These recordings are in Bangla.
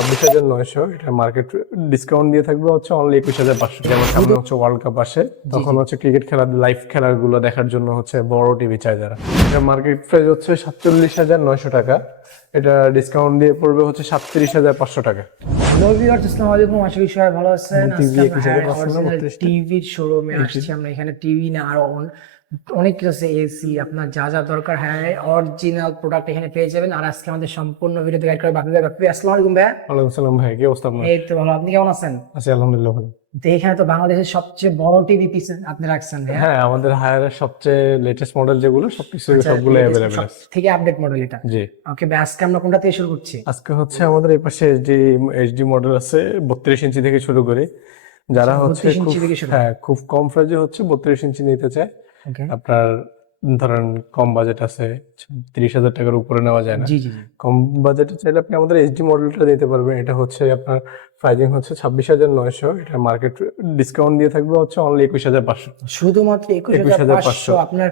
ছাব্বিশ হাজার নয়শো এটা মার্কেট ডিসকাউন্ট দিয়ে থাকবে হচ্ছে অনলি একুশ হাজার পাঁচশো। যেমন সামনে হচ্ছে ওয়ার্ল্ড কাপ আসে তখন হচ্ছে ক্রিকেট খেলার লাইভ খেলাগুলো দেখার জন্য হচ্ছে বড় টিভি চাই যারা। এটা মার্কেট প্রাইস হচ্ছে সাতচল্লিশ হাজার নয়শো টাকা এটা ডিসকাউন্ট দিয়ে পড়বে হচ্ছে সাতত্রিশ হাজার পাঁচশো টাকা। আসসালামু আলাইকুম আশা করি সবাই ভালো আছেন? টিভির শোরুমে আসছি আমরা এখানে টিভি না আর অনেক কিছু আছে এসি আপনার যা যা দরকার হ্যাঁ অরিজিনাল প্রোডাক্ট এখানে পেয়ে যাবেন। আর আজকে আমাদের সম্পূর্ণ ভিডিওতে গাইড করে বাকি বাকি আসসালামু আলাইকুম ভাইয়া। ওয়ালাইকুম সালাম ভাই কি অবস্থা আপনার? এই তো ভালো আপনি কেমন আছেন? আছি আলহামদুলিল্লাহ ভালো। এখানে তো বাংলাদেশের সবচেয়ে বড় টিভি পিস আপনি রাখছেন হ্যাঁ আমাদের হায়ারের সবচেয়ে লেটেস্ট মডেল যেগুলো সবকিছু সবগুলো অ্যাভেলেবেল সব আছে। থেকে আপডেট মডেল এটা। জি। ওকে ভাই আজকে আমরা কোনটা থেকে শুরু করছি? আজকে হচ্ছে আমাদের এই পাশে এইচডি এইচডি মডেল আছে বত্রিশ ইঞ্চি থেকে শুরু করে। যারা হচ্ছে খুব হ্যাঁ খুব কম প্রাইজে হচ্ছে বত্রিশ ইঞ্চি নিতে চায়। আপনার ধরেন কম বাজেট আছে তিরিশ হাজার টাকার উপরে নেওয়া যায় না। কম বাজেটে চাইলে আপনি আমাদের এইচডি মডেলটা দিতে পারবেন। এটা হচ্ছে আপনার প্রাইজিং হচ্ছে ছাব্বিশ হাজার নয়শো। এটা মার্কেট ডিসকাউন্ট দিয়ে থাকবে হচ্ছে অনলি একুশ হাজার পাঁচশো। শুধুমাত্র একুশ হাজার পাঁচশো আপনার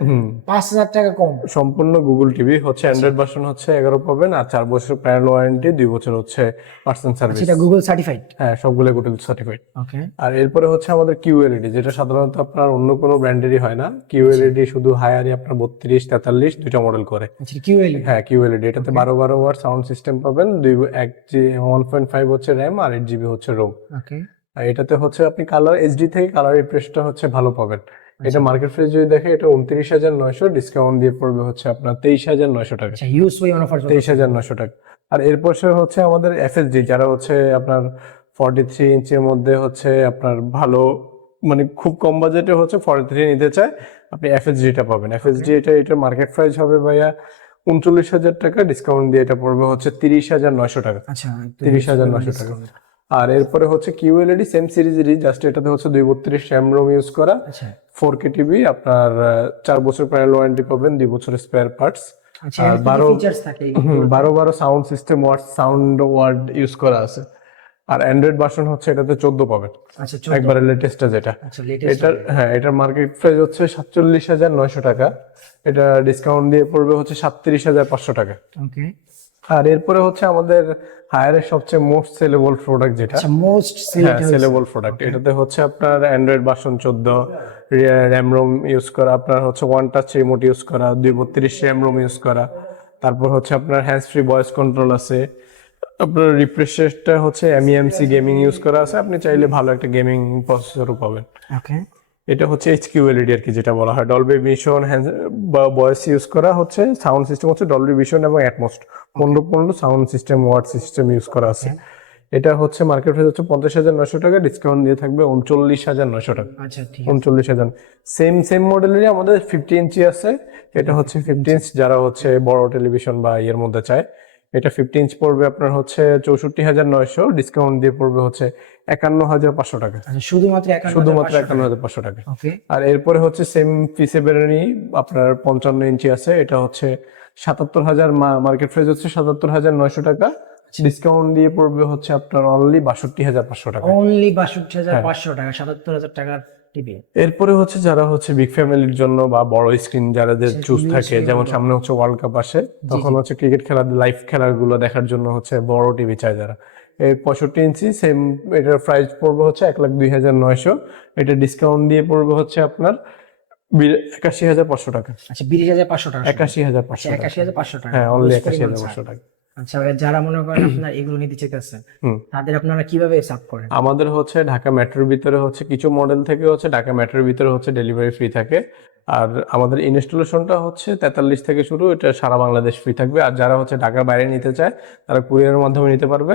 পাঁচ হাজার টাকা কম। সম্পূর্ণ গুগল টিভি হচ্ছে অ্যান্ড্রয়েড ভার্সন হচ্ছে এগারো পাবেন আর চার বছর প্যানেল ওয়ারেন্টি দুই বছর হচ্ছে পার্সেন্ট সার্ভিস সেটা গুগল সার্টিফাইড হ্যাঁ সবগুলো গুগল সার্টিফাইড ওকে আর এরপরে হচ্ছে আমাদের কিউএলইডি যেটা সাধারণত আপনার অন্য কোনো ব্র্যান্ডেরই হয় না। কিউএলইডি শুধু হায়ারই আপনার বত্রিশ তেতাল্লিশ দুইটা মডেল করে। আচ্ছা কিউএল হ্যাঁ কিউএলইডি এটাতে বারো বারো ওয়াট সাউন্ড সিস্টেম পাবেন। দুই এক জি ওয়ান পয়েন্ট ফাইভ হচ্ছে র্যাম আর এইট জিবি হচ্ছে রোম ওকে। আর এটাতে হচ্ছে আপনি কালার এইচডি থেকে কালার রিফ্রেশটা হচ্ছে ভালো পাবেন এটা মার্কেট প্রাইস যদি দেখে এটা উনত্রিশ হাজার নয়শো ডিসকাউন্ট দিয়ে পড়বে হচ্ছে আপনার তেইশ হাজার নয়শো টাকা। আচ্ছা ইউজ অফার তেইশ হাজার নয়শো টাকা। আর এরপর সে হচ্ছে আমাদের এফএসডি যারা হচ্ছে আপনার ফর্টি থ্রি ইঞ্চের মধ্যে হচ্ছে আপনার ভালো মানে খুব কম বাজেটে হচ্ছে ফর্টি থ্রি নিতে চায় আপনি এফএসডিটা পাবেন। এফএসডি এটা এটার মার্কেট প্রাইস হবে ভাইয়া উনচল্লিশ হাজার টাকা ডিসকাউন্ট দিয়ে এটা পড়বে হচ্ছে তিরিশ হাজার নয়শো টাকা। আচ্ছা তিরিশ হাজার নয়শো টাকা। আর এরপরে হচ্ছে কিউএলইডি সেম সিরিজেরই জাস্ট এটাতে হচ্ছে দুই বত্রিশ র্যাম রোম ইউজ করা ফোর কে টিভি আপনার চার বছর প্যানেল ওয়ারেন্টি পাবেন দুই বছরের স্পেয়ার পার্টস আচ্ছা আর বারো- বারো বারো sound system watt sound watt use করা আছে। আর অ্যান্ড্রয়েড ভার্সন হচ্ছে এটাতে চোদ্দ পাবেন। আচ্ছা একবারে লেটেস্টটা যেটা আচ্ছা এটার হ্যাঁ এটার মার্কেট প্রাইস হচ্ছে সাতচল্লিশ হাজার নয়শো টাকা। এটা ডিসকাউন্ট দিয়ে পড়বে হচ্ছে সাতত্রিশ হাজার পাঁচশো টাকা। ওকে আর এরপরে হচ্ছে আমাদের হায়ারের সবচেয়ে মোস্ট সেলেবল প্রোডাক্ট যেটা। মোস্ট সেলেবল প্রোডাক্ট এটাতে হচ্ছে আপনার অ্যান্ড্রয়েড ভার্সন চোদ্দ র্যাম রোম ইউজ করা আপনার হচ্ছে ওয়ান টাচ রিমোট ইউজ করা দুই বত্রিশ র্যাম রোম ইউজ করা তারপর হচ্ছে আপনার হ্যান্ডস ফ্রি ভয়েস কন্ট্রোল আছে আপনার রিফ্রেশটা হচ্ছে এমইএমসি গেমিং ইউজ করা আছে আপনি চাইলে ভালো একটা গেমিং প্রসেসরও পাবেন। ওকে এটা হচ্ছে এইচকিউএলইডি আর কি যেটা বলা হয়। ডলবি ভিশন বা ভয়েস ইউজ করা হচ্ছে সাউন্ড সিস্টেম হচ্ছে ডলবি ভিশন এবং অ্যাটমোস্ট পনেরো পনেরো sound system watt system use করা আছে। এটা হচ্ছে মার্কেট প্রাইস হচ্ছে পঞ্চাশ হাজার নয়শো টাকা ডিসকাউন্ট দিয়ে থাকবে উনচল্লিশ হাজার নয়শো টাকা। আচ্ছা উনচল্লিশ হাজার। সেম সেম মডেলেরই আমাদের ফিফটি ইঞ্চি আছে। এটা হচ্ছে ফিফটি ইঞ্চ যারা হচ্ছে বড় টেলিভিশন বা ইয়ের মধ্যে চায়। এটা ফিফটি ইঞ্চ পড়বে আপনার হচ্ছে চৌষট্টি হাজার নয়শো ডিসকাউন্ট দিয়ে পড়বে হচ্ছে একান্ন হাজার পাঁচশো টাকা। আচ্ছা শুধুমাত্র শুধুমাত্র একান্ন হাজার পাঁচশো টাকা। আর এরপরে হচ্ছে সেম পিসেবেরই আপনার পঞ্চান্ন ইঞ্চি আছে। এটা হচ্ছে সাতাত্তর হাজার মার্কেট প্রাইস হচ্ছে সাতাত্তর হাজার নয়শো টাকা। ডিসকাউন্ট দিয়ে পড়বে হচ্ছে আপনার অনলি বাষট্টি হাজার পাঁচশো টাকা। অনলি বাষট্টি হাজার হ্যাঁ। পাঁচশো টাকা সাতাত্তর হাজার টাকার এরপরে হচ্ছে যারা হচ্ছে বিগ ফ্যামিলির জন্য বা বড় স্ক্রিন যাদের চুজ থাকে যেমন সামনে হচ্ছে ওয়ার্ল্ড কাপ আসে তখন হচ্ছে ক্রিকেট খেলার লাইভ খেলাগুলো দেখার জন্য হচ্ছে বড় টিভি চাই যারা। এই পঁয়ষট্টি ইঞ্চি সেম এটার প্রাইস পড়বে হচ্ছে এক লাখ দুই হাজার নয়শো। এটা ডিসকাউন্ট দিয়ে পড়বে হচ্ছে আপনার একাশি হাজার পাঁচশো টাকা। আচ্ছা বিশ হাজার পাঁচশো টাকা। একাশি হাজার পাঁচশো আচ্ছা টাকা। একাশি হাজার পাঁচশো টাকা। হ্যাঁ অনলি একাশি হাজার পাঁচশো টাকা। আচ্ছা যারা মনে করেন আপনার এগুলো নিতে চাইতেছেন। তাদের আপনারা কীভাবে সাপ করেন? আমাদের হচ্ছে ঢাকা মেট্রোর ভিতরে হচ্ছে কিছু মডেল থেকে হচ্ছে ঢাকা মেট্রোর ভিতরে হচ্ছে ডেলিভারি ফ্রি থাকে। আর আমাদের ইনস্টলেশনটা হচ্ছে তেতাল্লিশ থেকে শুরু এটা সারা বাংলাদেশ ফ্রি থাকবে। আর যারা হচ্ছে ঢাকার বাইরে নিতে চায় তারা কুরিয়ারের মাধ্যমে নিতে পারবে।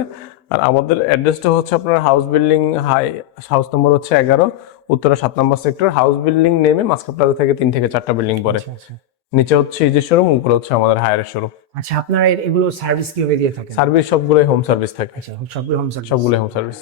আর আমাদের অ্যাড্রেসটা হচ্ছে আপনার house building high house number হচ্ছে এগারো উত্তরা সাত নম্বর sector house building name Maska plaza থেকে তিন থেকে চারটা বিল্ডিং পরে আচ্ছা নিচে হচ্ছে ইজের শোরুম উপরে হচ্ছে আমাদের হায়ারের শোরুম আচ্ছা আপনারা এগুলো সার্ভিস কীভাবে দিয়ে থাকেন? সার্ভিস সবগুলোই হোম সার্ভিস থাকে। আচ্ছা সবগুলো হোম সার্ভিস সবগুলোই হোম সার্ভিস